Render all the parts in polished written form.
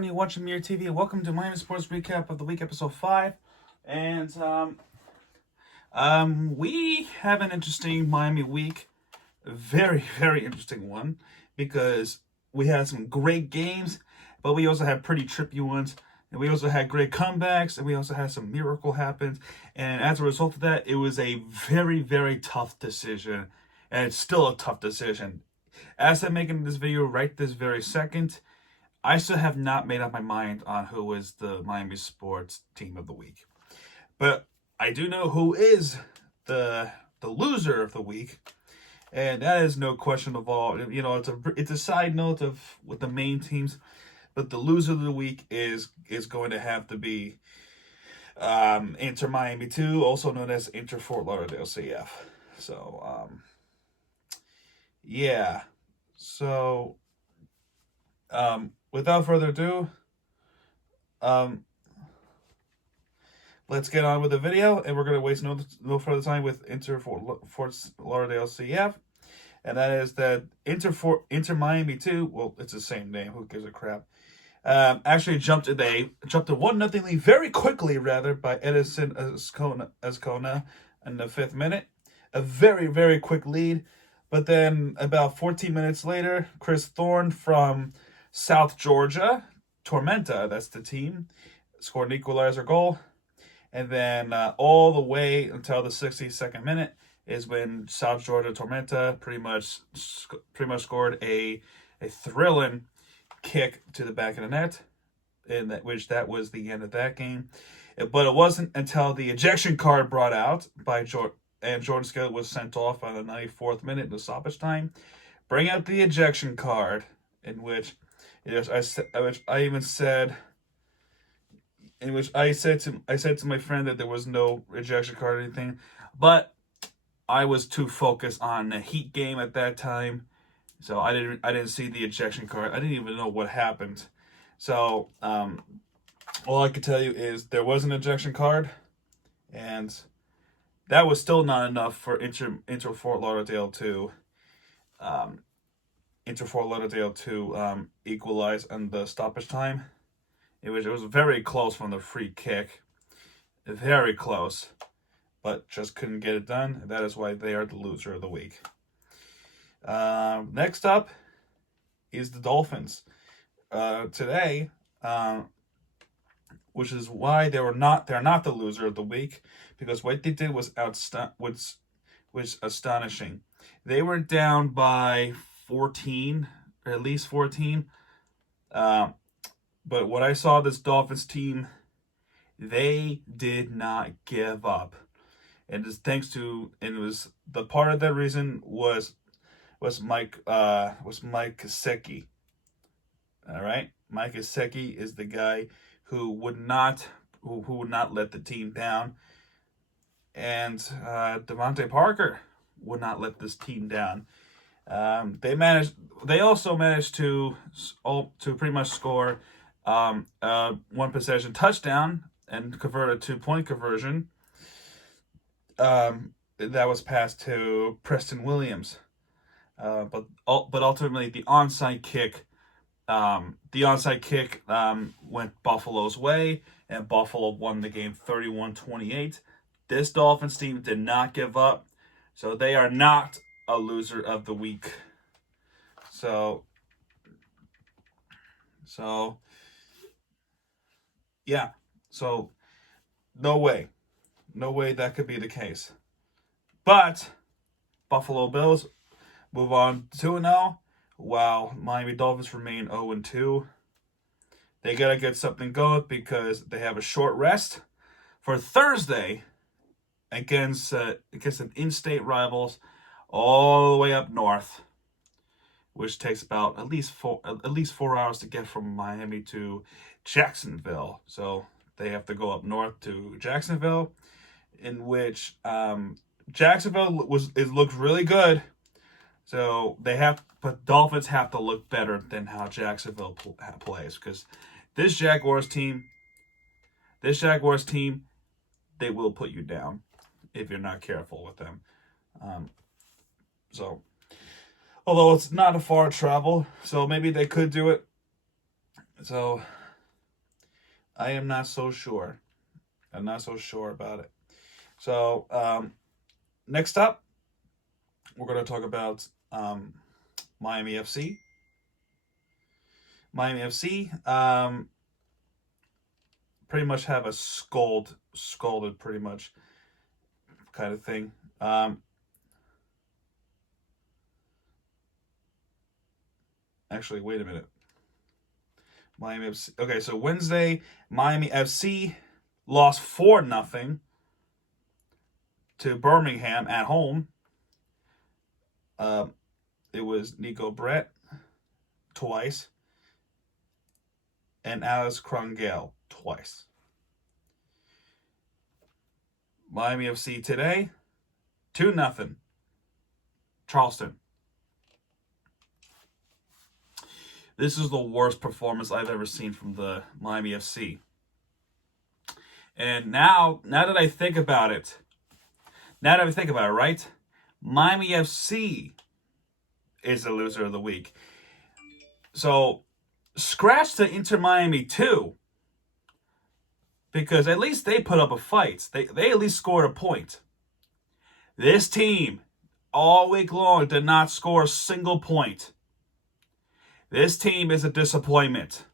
everyone, you're watching Mirror TV. Welcome to Miami Sports Recap of the Week, Episode 5. And we have an interesting Miami week. A very, very interesting one. Because we had some great games, but we also had pretty trippy ones. And we also had great comebacks, and we also had some miracle happens. And as a result of that, it was a very, very tough decision. And it's still a tough decision. As I'm making this video right this very second, I still have not made up my mind on who is the Miami Sports Team of the Week. But I do know who is the loser of the week. And that is no question of all. You know, it's a side note of with the main teams. But the loser of the week is going to have to be Inter Miami 2, also known as Inter Fort Lauderdale CF. So, yeah. So, without further ado, let's get on with the video, and we're going to waste no further time with Inter Fort Lauderdale CF, and that is that Inter Miami 2, well, it's the same name, who gives a crap, actually jumped a 1-0 lead very quickly, rather, by Edison Azcona in the 5th minute. A very, very quick lead. But then about 14 minutes later, Chris Thorne from South Georgia, Tormenta, that's the team, scored an equalizer goal. And then all the way until the 62nd minute is when South Georgia Tormenta pretty much scored a thrilling kick to the back of the net, that was the end of that game. But it wasn't until the ejection card brought out by Jordan Scott was sent off on the 94th minute in the stoppage time. Bring out the ejection card, in which I said to my friend that there was no ejection card or anything, but I was too focused on the Heat game at that time, so I didn't see the ejection card. I didn't even know what happened. So all I can tell you is there was an ejection card, and that was still not enough for Inter Fort Lauderdale to equalize in the stoppage time. It was very close from the free kick, very close, but just couldn't get it done. That is why they are the loser of the week. Next up is the Dolphins today, which is why they're not the loser of the week, because what they did was astonishing. They were down by 14, or at least 14. But what I saw this Dolphins team, they did not give up. And it's the part of that reason was Mike Gesicki. All right, Mike Gesicki is the guy who would not let the team down, and Devontae Parker would not let this team down. They also managed to pretty much score one possession touchdown and convert a 2-point conversion. That was passed to Preston Williams. But ultimately the onside kick went Buffalo's way, and Buffalo won the game 31-28. This Dolphins team did not give up, so they are not a loser of the week. So yeah, so no way that could be the case. But Buffalo Bills move on 2-0, while Miami Dolphins remain 0-2. They gotta get something going because they have a short rest for Thursday against some in-state rivals all the way up north, which takes about at least 4 hours to get from Miami to Jacksonville. So they have to go up north to Jacksonville, in which Jacksonville looks really good. So Dolphins have to look better than how Jacksonville plays, because this Jaguars team, they will put you down if you're not careful with them. So, although it's not a far travel, so maybe they could do it. So, I am not so sure. I'm not so sure about it. So next up, we're going to talk about Miami FC. Miami FC pretty much have a scolded pretty much kind of thing. Actually, wait a minute. Miami FC. Okay, so Wednesday, Miami FC lost 4-0 to Birmingham at home. It was Nico Brett twice and Alice Krongale twice. Miami FC today, 2-0 Charleston. This is the worst performance I've ever seen from the Miami FC. And now that I think about it, right? Miami FC is the loser of the week. So, scratch the Inter Miami 2. Because at least they put up a fight. They at least scored a point. This team, all week long, did not score a single point. This team is a disappointment.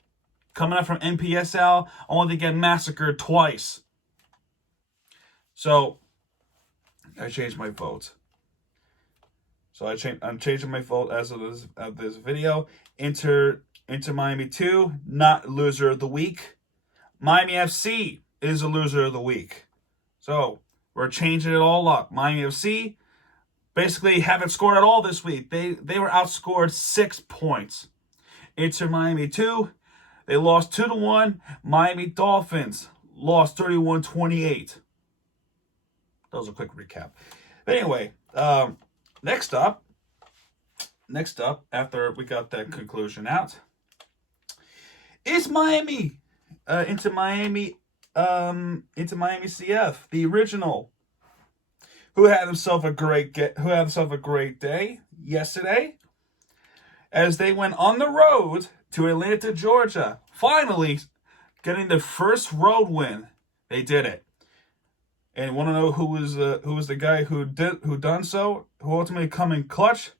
Coming up from NPSL, only to get massacred twice. So, I changed my vote. So I'm changing my vote as of this video. Inter Miami 2, not loser of the week. Miami FC is a loser of the week. So, we're changing it all up. Miami FC basically haven't scored at all this week. They were outscored 6 points. Inter Miami 2, they lost 2-1. Miami Dolphins lost 31-28. That was a quick recap. But anyway, next up, after we got that conclusion out, is Miami. Into Miami CF, the original, who had himself a great day yesterday, as they went on the road to Atlanta, Georgia, finally getting their first road win. They did it. And want to know who was the guy who done so? Who ultimately come in clutch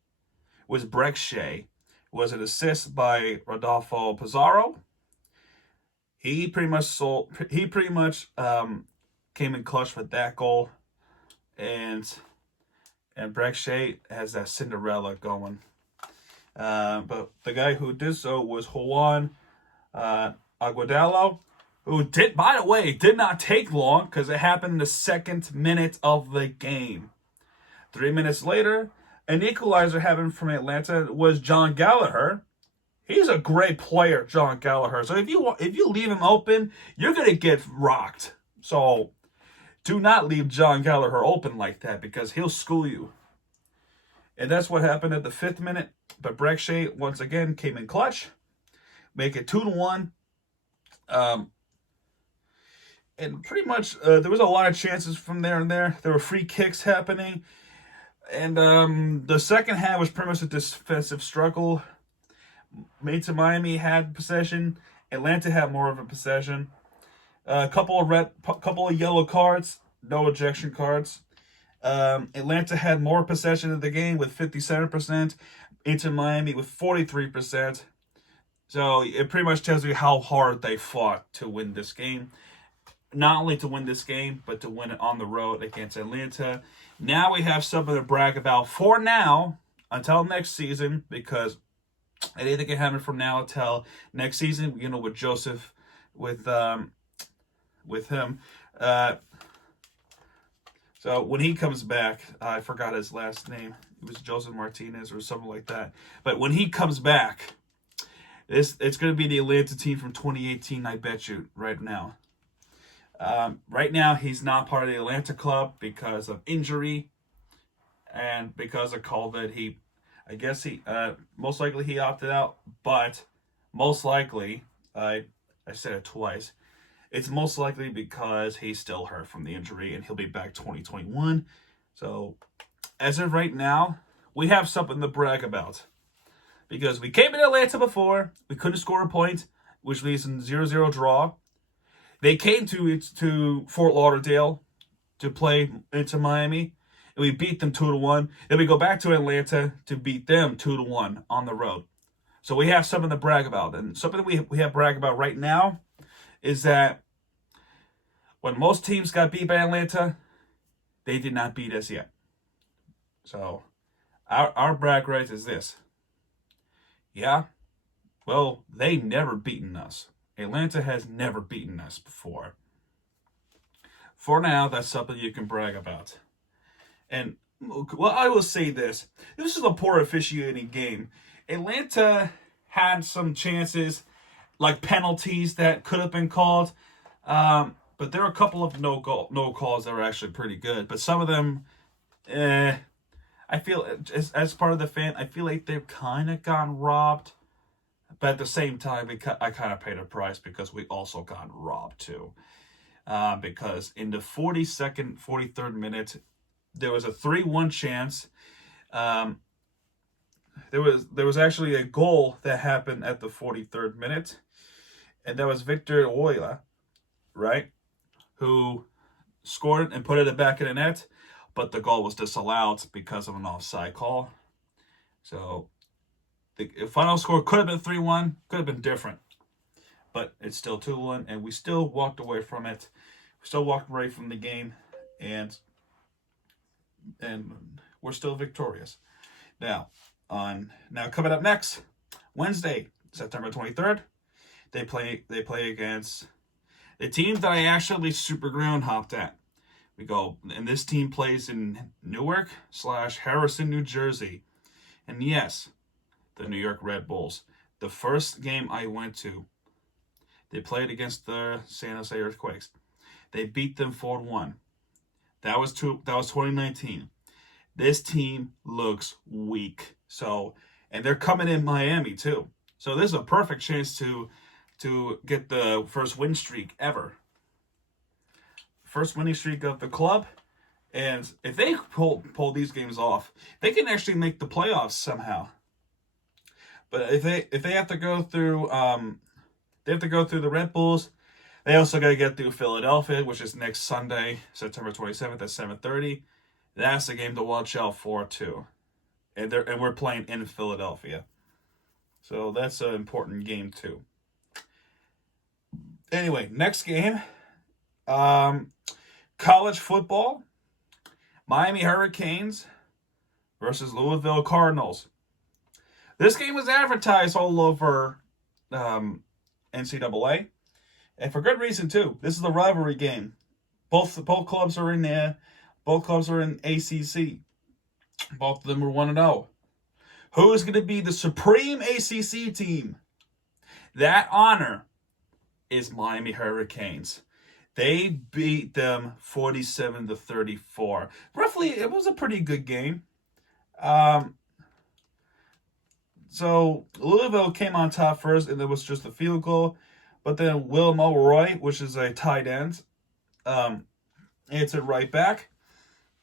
was Breck Shea. Was an assist by Rodolfo Pizarro. He pretty much came in clutch with that goal, and Breck Shea has that Cinderella going. But the guy who did so was Juan Aguadallo, who did not take long because it happened in the 2nd minute of the game. 3 minutes later, an equalizer happened from Atlanta was John Gallagher. He's a great player, John Gallagher. So if you leave him open, you're gonna get rocked. So do not leave John Gallagher open like that because he'll school you. And that's what happened at the 5th minute. But Breck Shea once again came in clutch, make it 2-1. And pretty much there was a lot of chances from there and there. There were free kicks happening, and the second half was pretty much a defensive struggle. Inter Miami had possession. Atlanta had more of a possession. A couple of yellow cards, no ejection cards. Atlanta had more possession of the game with 57%. Inter Miami with 43%. So it pretty much tells you how hard they fought to win this game. Not only to win this game, but to win it on the road against Atlanta. Now we have something to brag about for now until next season, because anything can happen from now until next season. With Joseph, with him. So when he comes back, I forgot his last name. It was Joseph Martinez or something like that. But when he comes back, it's going to be the Atlanta team from 2018, I bet you, right now. Right now, he's not part of the Atlanta club because of injury and because of COVID. I guess he most likely he opted out, but most likely, I said it twice, it's most likely because he's still hurt from the injury and he'll be back 2021. So, as of right now, we have something to brag about. Because we came in Atlanta before, we couldn't score a point, which leads in 0-0 draw. They came to Fort Lauderdale to play into Miami, and we beat them 2-1. Then we go back to Atlanta to beat them 2-1 on the road. So we have something to brag about. And something we have to brag about right now is that when most teams got beat by Atlanta, they did not beat us yet. So our brag right is this. Yeah, well, they never beaten us. Atlanta has never beaten us before. For now, that's something you can brag about. And, well, I will say this. This is a poor officiating game. Atlanta had some chances, like penalties that could have been called. But there are a couple of no calls that were actually pretty good. But some of them, I feel, as part of the fan, I feel like they've kind of gotten robbed. But at the same time, I kind of paid a price because we also got robbed too. Because in the 42nd, 43rd minute, there was a 3-1 chance. There was actually a goal that happened at the 43rd minute, and that was Victor Oila, right, who scored and put it back in the net, but the goal was disallowed because of an offside call. So the final score could have been 3-1, could have been different, but it's still 2-1, and we still walked away from it. We still walked away from the game, and we're still victorious. Now coming up next, Wednesday, September 23rd, they play against the team that I actually super ground hopped at. We go, and this team plays in Newark/Harrison, New Jersey. And yes, the New York Red Bulls. The first game I went to, they played against the San Jose Earthquakes. They beat them 4-1. That was 2019. This team looks weak. So, and they're coming in Miami too. So this is a perfect chance to get the first win streak ever. First winning streak of the club. And if they pull these games off, they can actually make the playoffs somehow. But if they have to go through the Red Bulls, they also got to get through Philadelphia, which is next Sunday, September 27th at 7:30. That's the game to watch out for too. And we're playing in Philadelphia. So that's an important game too. Anyway, next game. College football. Miami Hurricanes versus Louisville Cardinals. This game was advertised all over NCAA. And for good reason too. This is a rivalry game. Both clubs are in there. Both clubs are in ACC. Both of them are 1-0. Who is going to be the supreme ACC team? That honor is Miami Hurricanes. They beat them 47-34. Roughly, it was a pretty good game. So Louisville came on top first, and there was just a field goal. But then Will Mulroy, which is a tight end, answered right back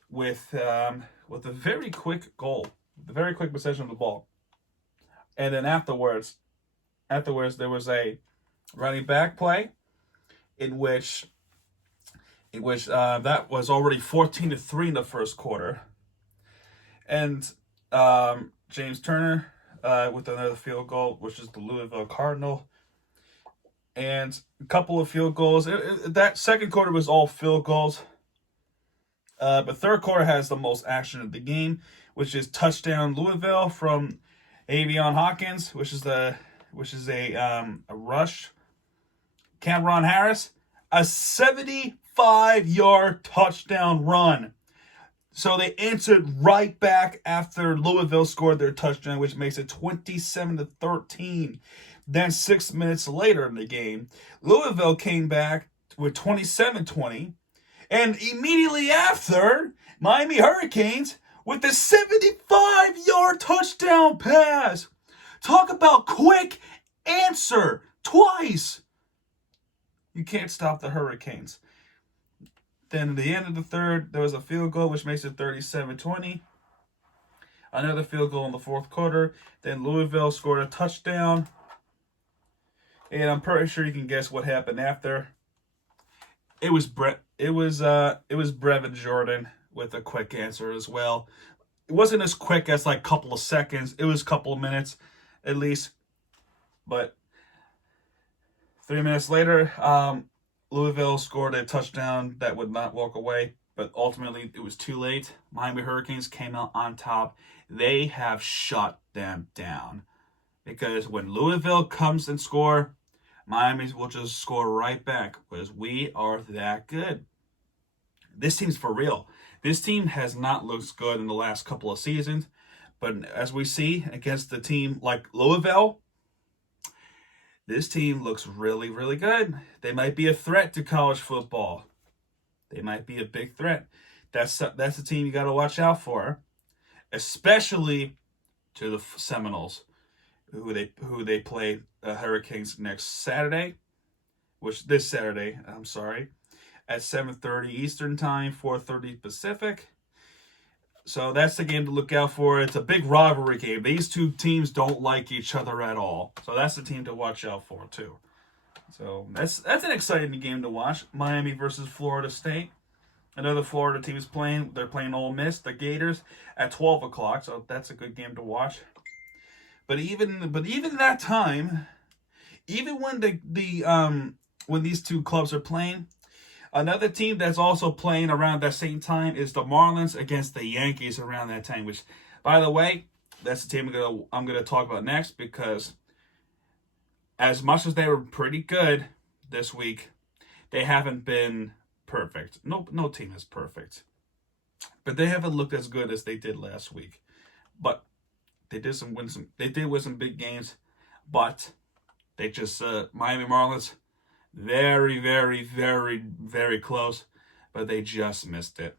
with a very quick goal, the very quick possession of the ball. And then afterwards there was a running back play in which that was already 14-3 in the first quarter. And James Turner with another field goal, which is the Louisville Cardinal. And a couple of field goals. That second quarter was all field goals. But third quarter has the most action of the game, which is touchdown Louisville from Avion Hawkins, which is a rush. Cameron Harris, a 75-yard touchdown run. So they answered right back after Louisville scored their touchdown, which makes it 27-13. Then 6 minutes later in the game, Louisville came back with 27-20. And immediately after, Miami Hurricanes with a 75-yard touchdown pass. Talk about quick answer twice. You can't stop the Hurricanes. Then at the end of the third, there was a field goal, which makes it 37-20. Another field goal in the fourth quarter. Then Louisville scored a touchdown. And I'm pretty sure you can guess what happened after. Brevin Jordan with a quick answer as well. It wasn't as quick as like a couple of seconds. It was a couple of minutes at least. But 3 minutes later, Louisville scored a touchdown that would not walk away. But ultimately, it was too late. Miami Hurricanes came out on top. They have shut them down. Because when Louisville comes and score, Miami will just score right back. Because we are that good. This team's for real. This team has not looked good in the last couple of seasons. But as we see against a team like Louisville, this team looks really, really good. They might be a threat to college football. They might be a big threat. That's a team you got to watch out for, especially to the Seminoles, who they play Hurricanes next Saturday, this Saturday, at 7:30 Eastern Time, 4:30 Pacific. So that's the game to look out for. It's a big rivalry game. These two teams don't like each other at all. So that's the team to watch out for too. So that's an exciting game to watch. Miami versus Florida State. Another Florida team is playing. They're playing Ole Miss, the Gators, at 12 o'clock. So that's a good game to watch. But even that time, even when when these two clubs are playing, another team that's also playing around that same time is the Marlins against the Yankees around that time. Which, by the way, that's the team I'm gonna talk about next, because as much as they were pretty good this week, they haven't been perfect. No team is perfect, but they haven't looked as good as they did last week. But they did win some big games, but they just Miami Marlins, very, very, very, very close, but they just missed it.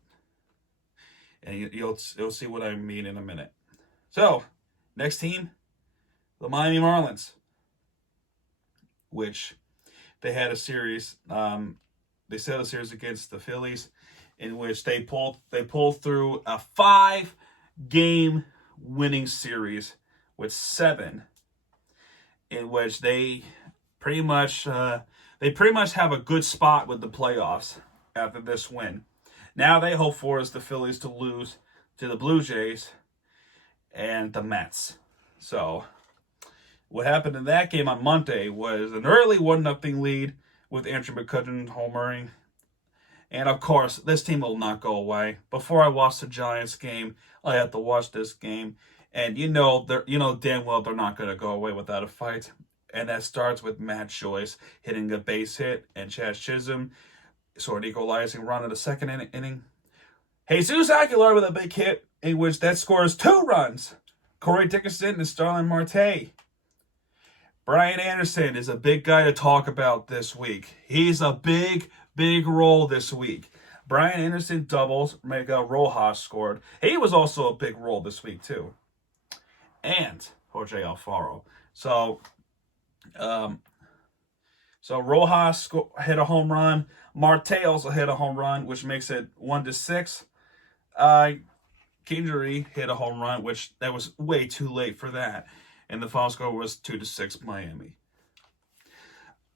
And you'll see what I mean in a minute. So, next team, the Miami Marlins, which they had a series. They set a series against the Phillies, in which they pulled through a 5-game winning series with 7, in which they pretty much have a good spot with the playoffs after this win. Now they hope for is the Phillies to lose to the Blue Jays and the Mets. So what happened in that game on Monday was an early 1-0 lead with Andrew McCutchen homering. And of course, this team will not go away. Before I watched the Giants game, I had to watch this game. And you know damn well they're not going to go away without a fight. And that starts with Matt Joyce hitting a base hit and Chaz Chisholm sort of equalizing run in the second inning. Jesus Aguilar with a big hit, in which that scores 2 runs. Corey Dickerson and Starlin Marte. Brian Anderson is a big guy to talk about this week. He's a big, big role this week. Brian Anderson doubles. Miguel Rojas scored. He was also a big role this week too. And Jorge Alfaro. So Rojas hit a home run. Marte also hit a home run, which makes it 1-6. Kingery hit a home run, which that was way too late for that. And the final score was 2-6 Miami.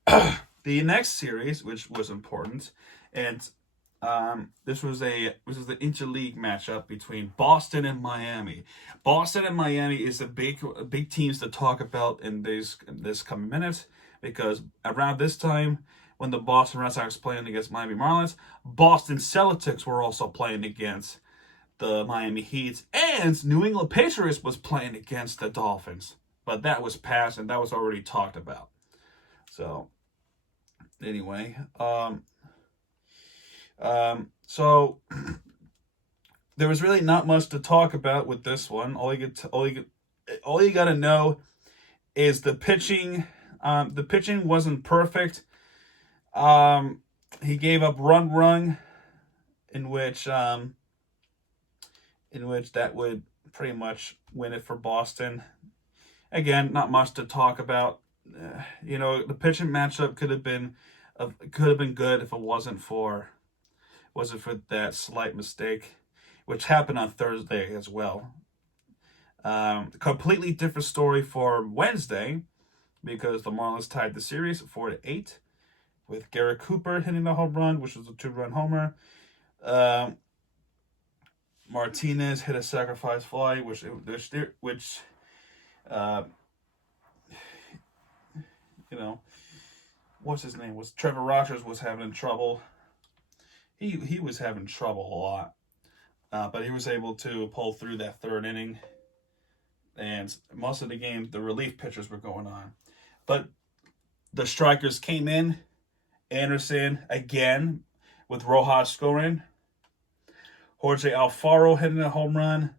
The next series, which was important, and this was the interleague matchup between Boston and Miami. Boston and Miami is the big teams to talk about in this coming minutes, because around this time, when the Boston Red Sox playing against Miami Marlins, Boston Celtics were also playing against the Miami Heat, and New England Patriots was playing against the Dolphins. But that was passed, and that was already talked about. So, anyway, so there was really not much to talk about with this one. All you got to know is the pitching. The pitching wasn't perfect. He gave up run, in which that would pretty much win it for Boston. Again, not much to talk about. The pitching matchup could have been good if it wasn't for that slight mistake, which happened on Thursday as well. Completely different story for Wednesday, because the Marlins tied the series 4-8. with Garrett Cooper hitting a home run, which was a 2-run homer. Um, Martinez hit a sacrifice fly, which uh, you know, what's his name, was Trevor Rogers was having trouble. He was having trouble a lot, but he was able to pull through that third inning. And most of the game, the relief pitchers were going on, but the strikers came in. Anderson again with Rojas scoring. Jorge Alfaro hitting a home run.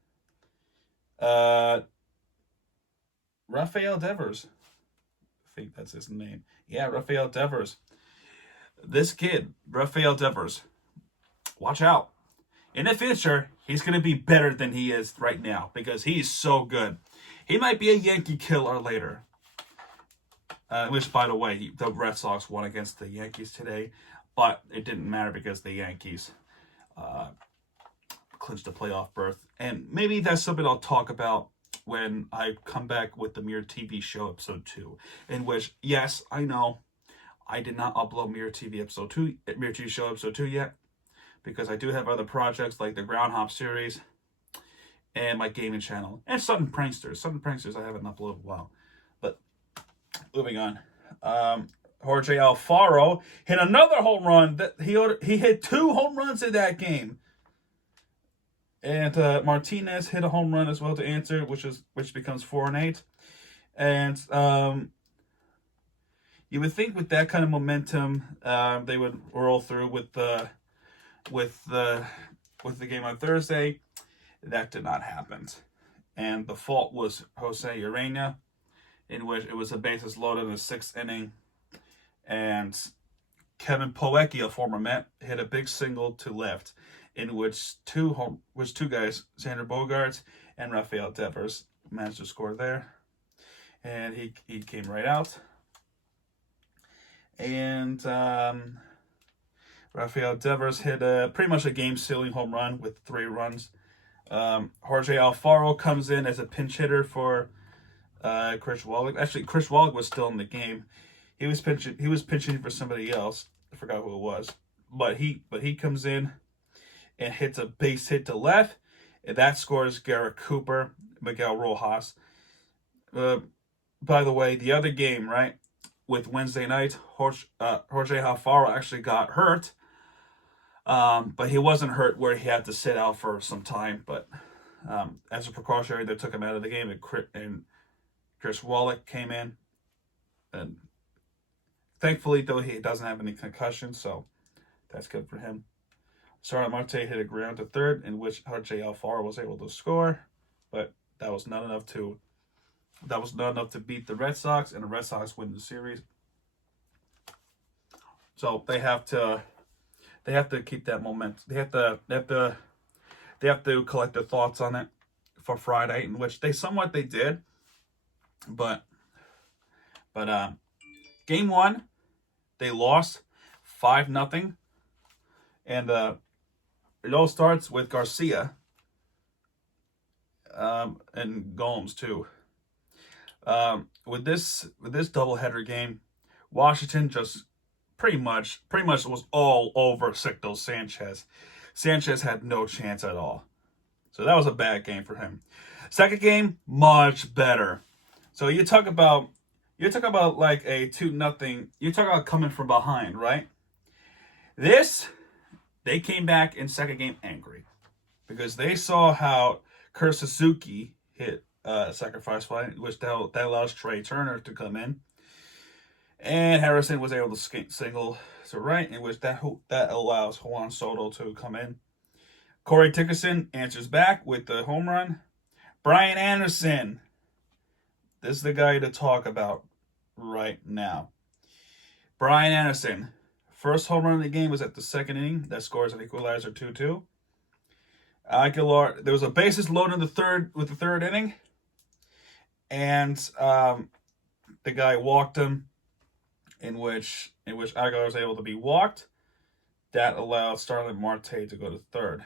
Rafael Devers. I think that's his name. Yeah, Rafael Devers. This kid, Rafael Devers, watch out. In the future, he's going to be better than he is right now because he's so good. He might be a Yankee killer later. Which, by the way, the Red Sox won against the Yankees today, but it didn't matter because the Yankees clinched a playoff berth. And maybe that's something I'll talk about when I come back with the Mirror TV show episode 2, in which, yes, I know I did not upload Mirror TV show episode 2 yet, because I do have other projects like the Groundhog series and my gaming channel and Sudden Pranksters. I haven't uploaded in a while. But moving on. Jorge Alfaro hit another home run. That he hit 2 home runs in that game. And Martinez hit a home run as well to answer, which becomes 4-8. And you would think with that kind of momentum, they would roll through with the game on Thursday. That did not happen, and the fault was Jose Urena, in which it was a bases loaded in the 6th inning, and Kevin Poecki, a former Met, hit a big single to left, in which two guys, Xander Bogaerts and Rafael Devers, managed to score there, and he came right out, and Rafael Devers hit pretty much a game-sealing home run with 3 runs. Jorge Alfaro comes in as a pinch hitter for Chris Wallach. Actually, Chris Wallach was still in the game. He was pinching for somebody else. I forgot who it was. But he comes in and hits a base hit to left, and that scores Garrett Cooper, Miguel Rojas. By the way, the other game, right, with Wednesday night, Jorge Alfaro actually got hurt. But he wasn't hurt where he had to sit out for some time. But as a precautionary, they took him out of the game, and Chris Wallach came in. And thankfully, though, he doesn't have any concussions, so that's good for him. Starling Marte hit a ground to third, in which Jorge Alfaro was able to score, but that was not enough to beat the Red Sox, and the Red Sox win the series. So they have to keep that momentum. They have to collect their thoughts on it for Friday, in which they did. But game 1, they lost 5-0, and it all starts with Garcia and Gomes too. With this doubleheader game, Washington just pretty much was all over Sixto Sanchez. Sanchez had no chance at all. So that was a bad game for him. Second game, much better. So you talk about like a 2-0. You talk about coming from behind, right? They came back in second game angry because they saw how Kurt Suzuki hit sacrifice fly, which that allows Trey Turner to come in. And Harrison was able to single to right, in which that allows Juan Soto to come in. Corey Dickerson answers back with the home run. Brian Anderson, this is the guy to talk about right now. Brian Anderson, first home run of the game was at the 2nd inning. That scores an equalizer 2-2. Aguilar, there was a bases loaded in the third inning, and the guy walked him, in which Aguilar was able to be walked. That allowed Starling Marte to go to third.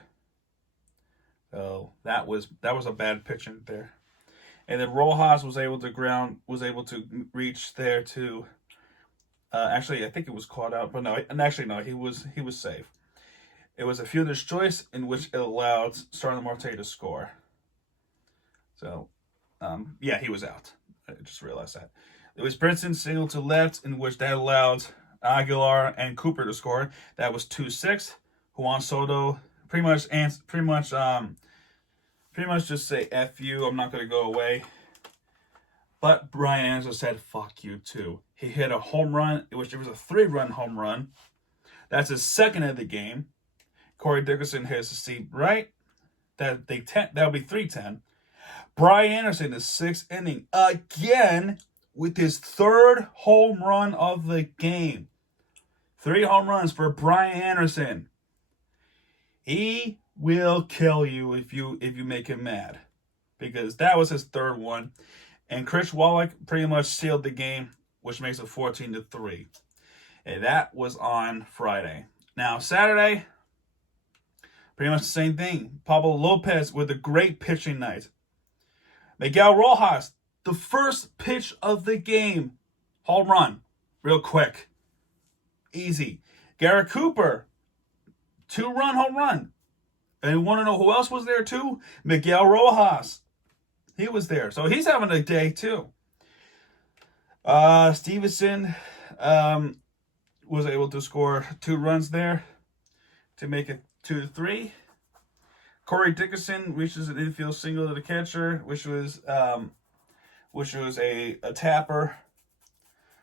So that was a bad pitch in there. And then Rojas was able to reach there to Actually, I think it was caught out, but no, no, he was safe. It was a fielder's choice in which it allowed Starling Marte to score. So, yeah, he was out. I just realized that. It was Brinson single to left, in which that allowed Aguilar and Cooper to score. That was 2-6. Juan Soto pretty much just say F you. I'm not gonna go away. But Brian Anderson said fuck you too. He hit a home run, which it was a 3-run home run. That's his second of the game. Corey Dickerson hits the seat right. That'll be 3-10. Brian Anderson, the 6th inning, again with his 3rd home run of the game. 3 home runs for Brian Anderson. He will kill you if you make him mad, because that was his 3rd one. And Chris Wallach pretty much sealed the game, which makes it 14-3. And that was on Friday. Now Saturday, pretty much the same thing. Pablo Lopez with a great pitching night. Miguel Rojas, the first pitch of the game, home run, real quick, easy. Garrett Cooper, 2-run home run. And you want to know who else was there too? Miguel Rojas. He was there. So he's having a day too. Stevenson was able to score 2 runs there to make it 2-3. Corey Dickerson reaches an infield single to the catcher, which was a tapper.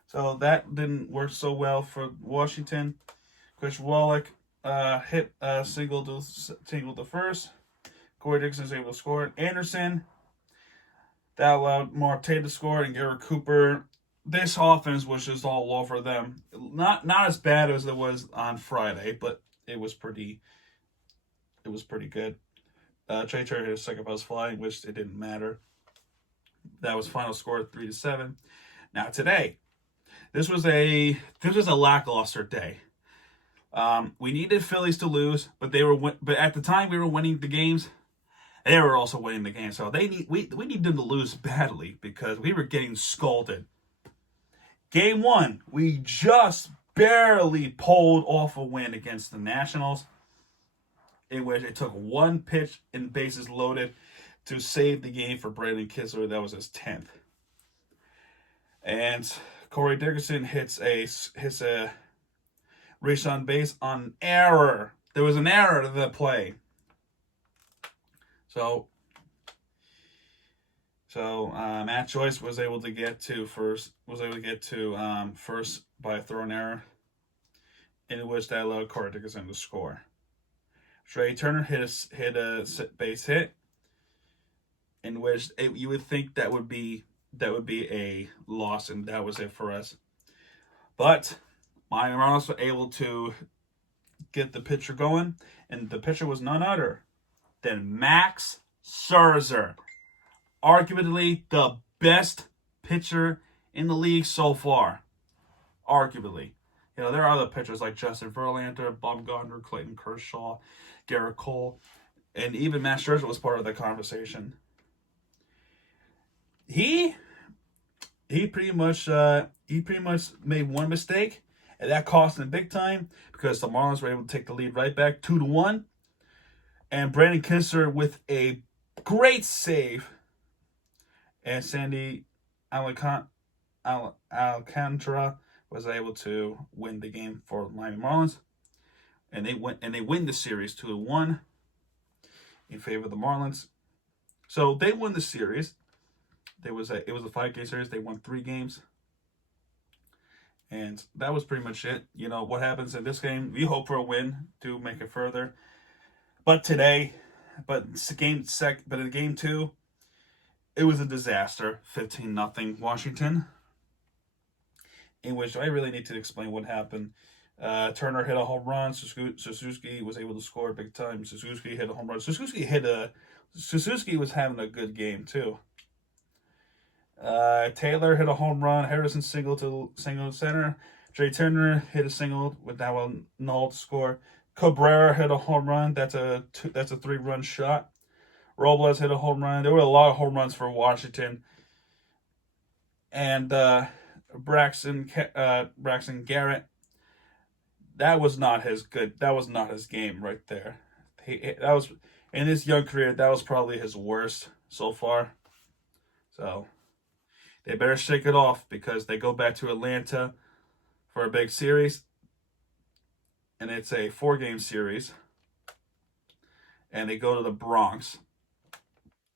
So that didn't work so well for Washington. Chris Wallach hit a single to first. Corey Dickerson was able to score. Anderson, that allowed Marte to score, and Garrett Cooper. This offense was just all over them. Not as bad as it was on Friday, but it was pretty good. Trey Turner hit a second base fly, which it didn't matter. That was final score 3-7. Now today, this was a lackluster day. We needed Phillies to lose, but at the time we were winning the games. They were also winning the game, so we need them to lose badly because we were getting scolded. Game 1, we just barely pulled off a win against the Nationals, in which it took 1 pitch and bases loaded to save the game for Brandon Kissler. That was his 10th. And Corey Dickerson hits a reach on base on error. There was an error to the play. So Matt Joyce was able to get to first by a throw error, in which that allowed Corey Dickerson to score. Trey Turner hit a base hit, in which you would think that would be a loss, and that was it for us. But Miami Marlins were able to get the pitcher going, and the pitcher was none other than Max Scherzer, arguably the best pitcher in the league so far. Arguably. You know, there are other pitchers like Justin Verlander, Bob Gardner, Clayton Kershaw, Garrett Cole, and even Max Scherzer was part of the conversation. He pretty much made one mistake, and that cost him big time because the Marlins were able to take the lead right back 2-1. And Brandon Kissler with a great save, and Sandy Alcantara was able to win the game for Miami Marlins, and they win the series 2-1 in favor of the Marlins. So they won the series. It was a 5-game series. They won 3 games, and that was pretty much it. You know what happens in this game? We hope for a win to make it further. But in game 2, it was a disaster. 15-0 Washington, in which I really need to explain what happened. Turner hit a home run. Suzuki was able to score big time. Suzuki hit a home run. Suzuki was having a good game too. Taylor hit a home run. Harrison single to center. Trey Turner hit a single with that one null to score. Cabrera hit a home run. That's a 3-run shot. Robles hit a home run. There were a lot of home runs for Washington. And Braxton Garrett. That was not his good. That was not his game right there. That was in his young career. That was probably his worst so far. So they better shake it off because they go back to Atlanta for a big series, and it's a 4-game series, and they go to the Bronx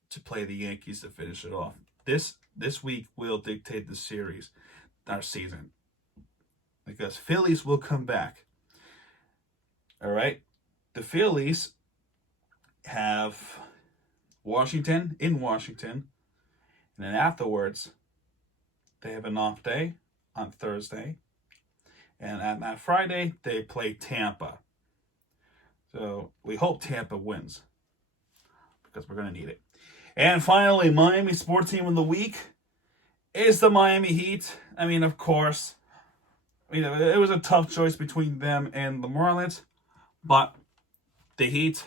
to play the Yankees to finish it off. This week will dictate the series, our season, because Phillies will come back. All right, the Phillies have Washington, and then afterwards they have an off day on Thursday, and on that Friday they play Tampa. So we hope Tampa wins because we're going to need it. And finally, Miami sports team of the week is the Miami Heat. I mean, of course, it was a tough choice between them and the Marlins, but the Heat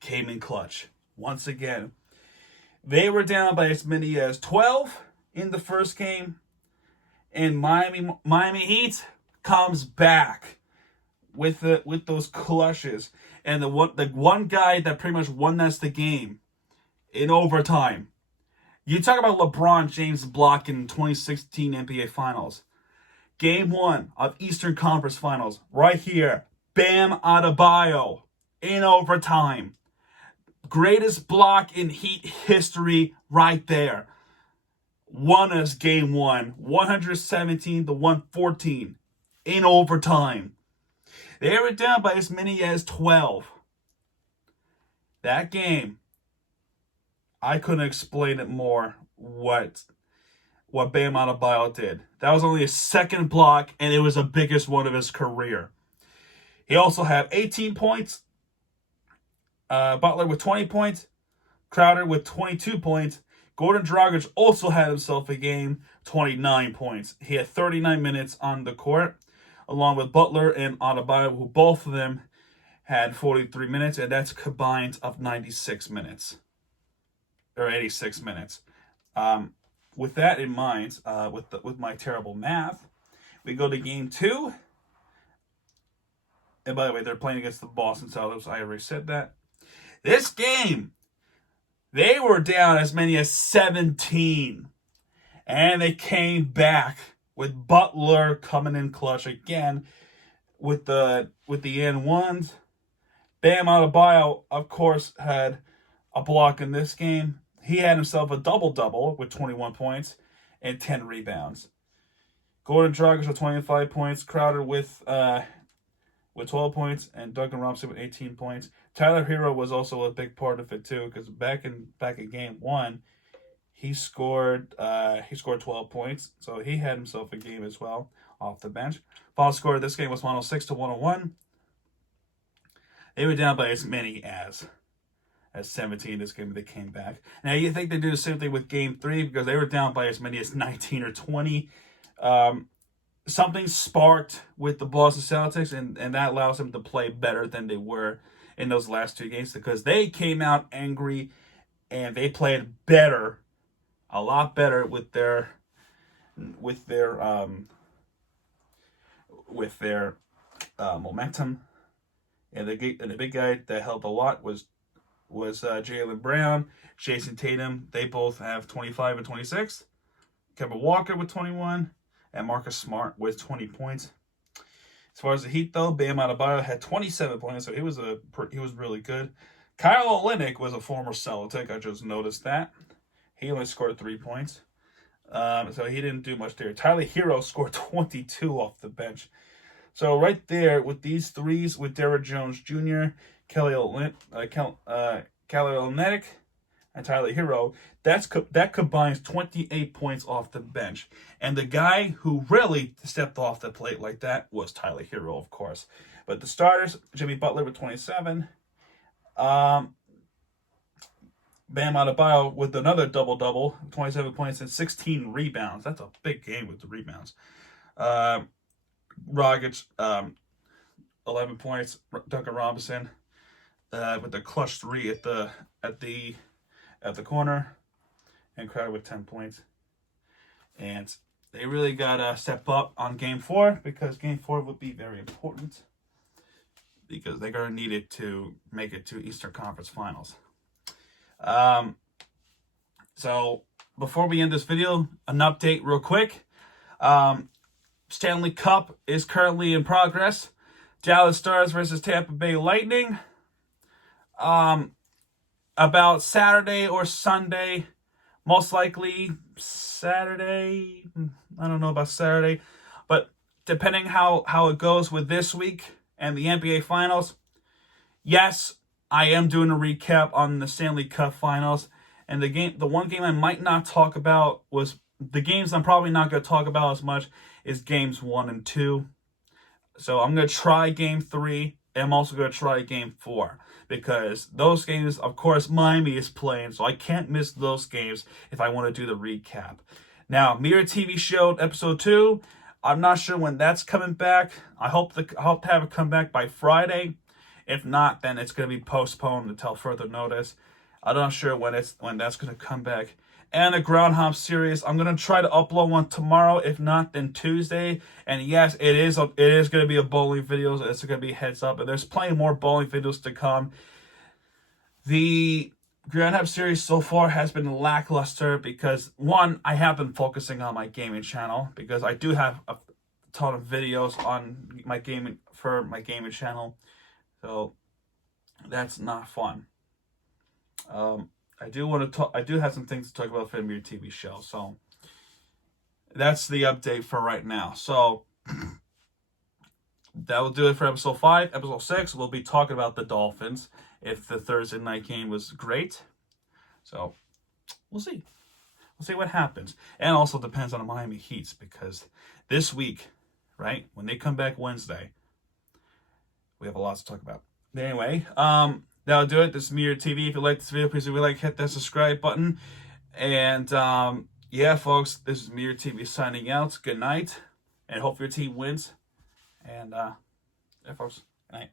came in clutch once again. They were down by as many as 12 in the first game, and Miami Heat comes back with those clutches, and the one guy that pretty much won us the game in overtime. You talk about LeBron James block in 2016 NBA Finals. Game 1 of Eastern Conference Finals. Right here. Bam Adebayo in overtime. Greatest block in Heat history right there. Won us game 1. 117-114 in overtime. They were down by as many as 12. That game, I couldn't explain it more what Bam Adebayo did. That was only his second block, and it was the biggest one of his career. He also had 18 points. Butler with 20 points. Crowder with 22 points. Gordon Dragic also had himself a game, 29 points. He had 39 minutes on the court, along with Butler and Adebayo, who both of them had 43 minutes, and that's combined of 96 minutes. Or 86 minutes. With that in mind, with my terrible math, we go to game 2. And by the way, they're playing against the Boston Celtics. I already said that. This game, they were down as many as 17. And they came back with Butler coming in clutch again with the N1s. Bam Adebayo, of course, had a block in this game. He had himself a double-double with 21 points and 10 rebounds. Gordon Dragic with 25 points. Crowder with 12 points, and Duncan Robinson with 18 points. Tyler Hero was also a big part of it too, because back in game 1, he scored 12 points, so he had himself a game as well off the bench. Final score of this game was 106-101. They were down by as many as 17 this game, but they came back. Now you think they do the same thing with game 3 because they were down by as many as 19 or 20. Something sparked with the Boston Celtics, and that allows them to play better than they were in those last 2 games because they came out angry and they played better, a lot better with their momentum. And the big guy that helped a lot was Jaylen Brown, Jason Tatum. They both have 25 and 26. Kemba Walker with 21. And Marcus Smart with 20 points. As far as the Heat, though, Bam Adebayo had 27 points, so he was really good. Kyle Olynyk was a former Celtic. I just noticed that. He only scored 3 points, so he didn't do much there. Tyler Hero scored 22 off the bench. So right there with these threes, with Derrick Jones Jr., Kelly Olynyk, and Tyler Hero, that combines 28 points off the bench. And the guy who really stepped off the plate like that was Tyler Hero, of course. But the starters, Jimmy Butler with 27. Bam Adebayo with another double-double, 27 points and 16 rebounds. That's a big game with the rebounds. Dragic, 11 points. Duncan Robinson with the clutch 3 at the corner, and Crowder with 10 points. And they really got to step up on Game 4, because Game 4 would be very important, because they're going to need it to make it to Eastern Conference Finals. So before we end this video, an update real quick. Stanley Cup is currently in progress. Dallas Stars versus Tampa Bay Lightning. About Saturday or Sunday, most likely Saturday. I don't know about Saturday, but depending how it goes with this week and the NBA Finals, yes, I am doing a recap on the Stanley Cup Finals. And the one game I might not talk about was the games I'm probably not going to talk about as much is games 1 and 2. So I'm going to try game 3. And I'm also going to try game 4, because those games, of course, Miami is playing, so I can't miss those games if I want to do the recap. Now, Mirror TV Show episode 2, I'm not sure when that's coming back. I hope to have it come back by Friday. If not, then it's going to be postponed until further notice. I'm not sure when that's going to come back. And the Groundhog series, I'm going to try to upload one tomorrow. If not, then Tuesday. And yes, it is going to be a bowling video. So it's going to be heads up. And there's plenty more bowling videos to come. The Groundhog series so far has been lackluster because, one, I have been focusing on my gaming channel, because I do have a ton of videos on my gaming channel. So that's not fun. I do want to talk. I do have some things to talk about for the Mirror TV Show. So that's the update for right now. So that will do it for episode 5. Episode 6, we'll be talking about the Dolphins. If the Thursday night game was great, so we'll see. We'll see what happens. And also depends on the Miami Heats, because this week, right, when they come back Wednesday, we have a lot to talk about. But anyway, that'll do it. This is Mirror TV. If you like this video, please hit that subscribe button. And yeah, folks, this is Mirror TV signing out. Good night, and hope your team wins. And yeah, folks, good night.